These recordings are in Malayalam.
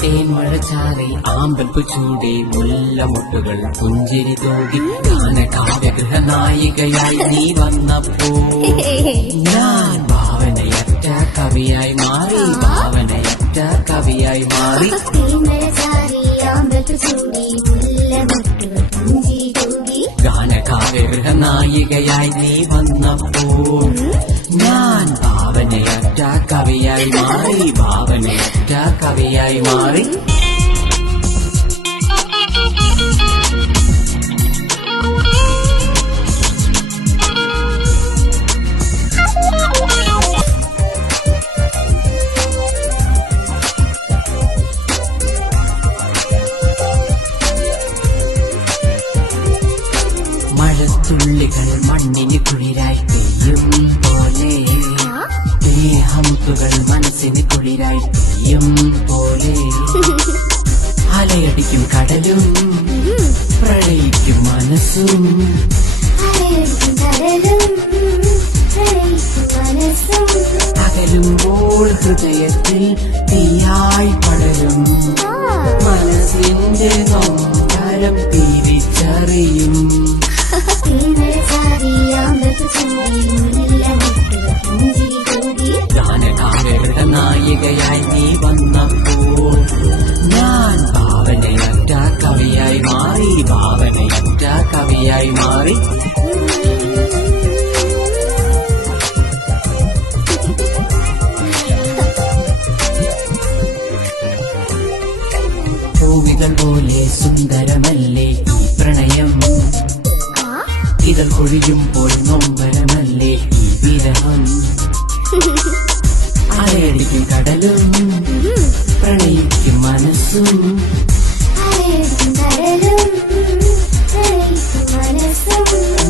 തേൻമഴച്ചാറി ആമ്പൽപ്പു ചൂടി മുല്ലമൊട്ടുകൾ പുഞ്ചിരി തൂകി ഗാനകാവ്യഗൃഹ നായികയായി നീ വന്നപ്പോ ഞാൻ ഭാവനയറ്റ കവിയായി മാറി, ഭാവനയറ്റ കവിയായി മാറി. ഗാനകാവ്യഗൃഹ നായികയായി നീ വന്നപ്പോ ഞാൻ ഭാവനയറ്റ കവിയായി മാറി, ഭാവനയറ്റ കവിയായി മാറി. മഴത്തുള്ളികൾ മണ്ണിന് കുളിരായി പെയ്യും പോലെ, സ്നേഹമുത്തുകൾ മനസ്സിന് കുളിരായി പെയ്യും പോലെ, അലയടിക്കും കടലും പ്രളയിക്കും മനസ്സും, അകലുമ്പോൾ ഹൃദയത്തിൽ തീയായി പടരും, മനസ്സിന്റെ നൊമ്പരം തിരിച്ചറിയും. ഗാനകാവ്യഗൃഹ നായികയായി നീ വന്നപ്പോൾ ഞാൻ ഭാവനയറ്റ കവിയായി മാറി, ഭാവനയറ്റ കവിയായി മാറി. ഭൂമികൾ പോലെ സുന്ദരമല്ലേ ഈ പ്രണയം, ഇതൾ കൊഴിയുമ്പോൾ നൊമ്പരമല്ലേ ഈ വിരഹം, അലയടിക്കും കടലും പ്രണയിക്കും മനസ്സും,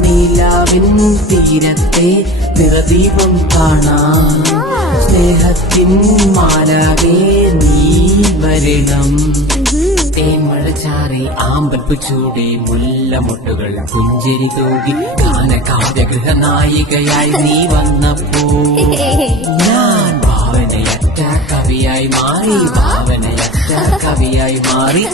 നീലാവിൻ തീരത്തെ നിറദീപം കാണാം, സ്നേഹത്തിൻ മാലാവേ നീ വരണം. തേൻമഴച്ചാറി ആമ്പൽപ്പു ചൂടി മുല്ലമൊട്ടുകൾ പുഞ്ചിരി തൂകി ഗാനകാവ്യഗൃഹ നായികയായി നീ വന്നപ്പോ ഞാൻ ഭാവനയറ്റ കവിയായി മാറി, ഭാവനയറ്റ കവിയായി മാറി.